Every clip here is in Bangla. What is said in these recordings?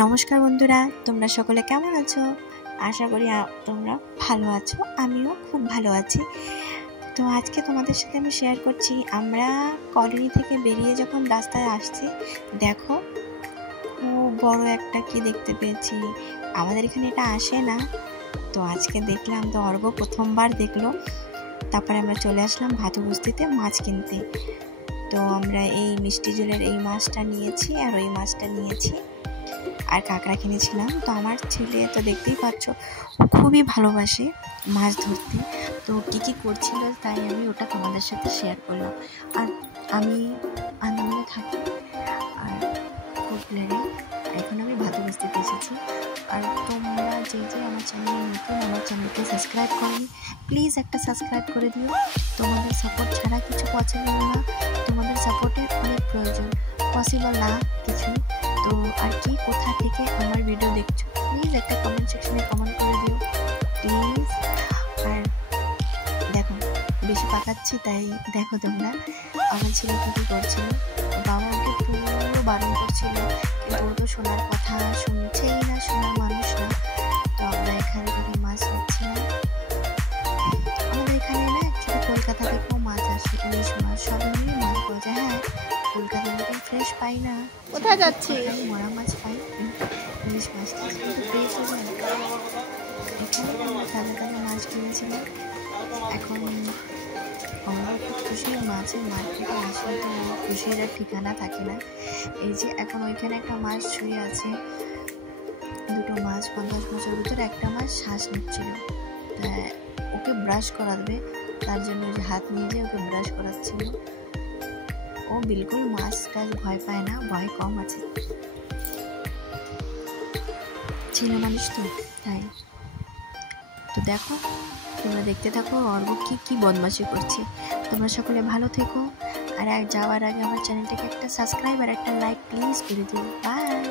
নমস্কার বন্ধুরা, তোমরা সকলে কেমন আছো? আশা করি তোমরা ভালো আছো। আমিও খুব ভালো আছি। তো আজকে তোমাদের সাথে আমি শেয়ার করছি, আমরা কলোনি থেকে বেরিয়ে যখন রাস্তায় আসছি, দেখো খুব বড় একটা কি দেখতে পেয়েছি। আমাদের এখানে এটা আসে না, তো আজকে দেখলাম। তো অর্ঘ্য প্রথমবার দেখলো। তারপরে আমরা চলে আসলাম ভাতুবস্তিতে মাছ কিনতে। তো আমরা এই মিষ্টি জলের এই মাছটা নিয়েছি আর ওই মাছটা নিয়েছি আর কাঁকড়া কিনেছিলাম। তো আমার ছেলে তো দেখতেই পাচ্ছ খুবই ভালোবাসে মাছ ধরতে। তো কী কী করছিল তাই আমি ওটা তোমাদের সাথে শেয়ার করলাম। আর আমি আনন্দে থাকি আর হোটেলে। এখন আমি ভাতুবস্তিতে এসেছি। আর তোমরা যে আমার চ্যানেলে নতুন, আমার চ্যানেলকে সাবস্ক্রাইব করনি, প্লিজ একটা সাবস্ক্রাইব করে দিও। তোমাদের সাপোর্ট ছাড়া কিছু পসিবল না, তোমাদের সাপোর্টের অনেক প্রয়োজন। পসিবল না কিছু। তো আর কি কোথা থেকে আমার ভিডিও দেখছো, প্লিজ একটা কমেন্ট সেকশনে কমেন্ট করে দিও প্লিজ। আর দেখো বেশি পাকাচ্ছি, তাই দেখো তোমরা আমার ছেলে কী করছিল। বাবা ওকে পুরো বারণ করছিল, কিন্তু ও তো শোনার কথা শুনছেই না, শোনার মানুষ না। তো আমরা এখানে থেকে মাছ নিচ্ছিলাম। আমাদের এখানে না অ্যাকচুয়ালি কলকাতা থেকেও মাছ আসে, ইলিশ মাছ, সব ধরনের মাছ পাওয়া যায়। হ্যাঁ, কলকাতা থেকে ফ্রেশ পাই না, কোথায় যাচ্ছি, মরা মাছ পাই, ইলিশ মাছ কিন্তু পেয়েছি। এখানে আমরা তাজা তাজা মাছ কিনেছিলাম। এখন আমরা খুব খুশি, মাছের মার্কেটে আসলে তো খুশির আর ঠিকানা থাকে না। এই যে এখন ওইখানে একটা মাছ শুয়ে আছে, দুটো মাছ, 50 মাছের ভিতরে একটা মাছ শ্বাস নিচ্ছিল। ওকে ব্রাশ করাবে, তার জন্য যে হাত নিয়ে যে ওকে ব্রাশ করাচ্ছিল। ও বিলকুল মাছ টাছ ভয় পায় না, ভয় কম আছে, ছেলে মানুষ তো তাই। তো দেখো তোমরা দেখতে থাকো অর্ঘ্য কি বদমাশি করছে। তোমরা সকলে ভালো থেকো। আর যাওয়ার আগে আমার চ্যানেলটাকে একটা সাবস্ক্রাইব আর একটা লাইক প্লিজ করে দিও। বাই।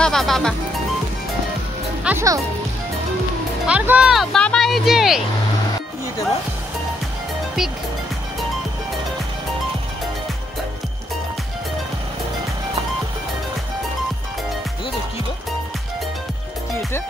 বাবা বাবা আসো অর্ঘ্য, বাবা এই যে পিগ। কি এটা?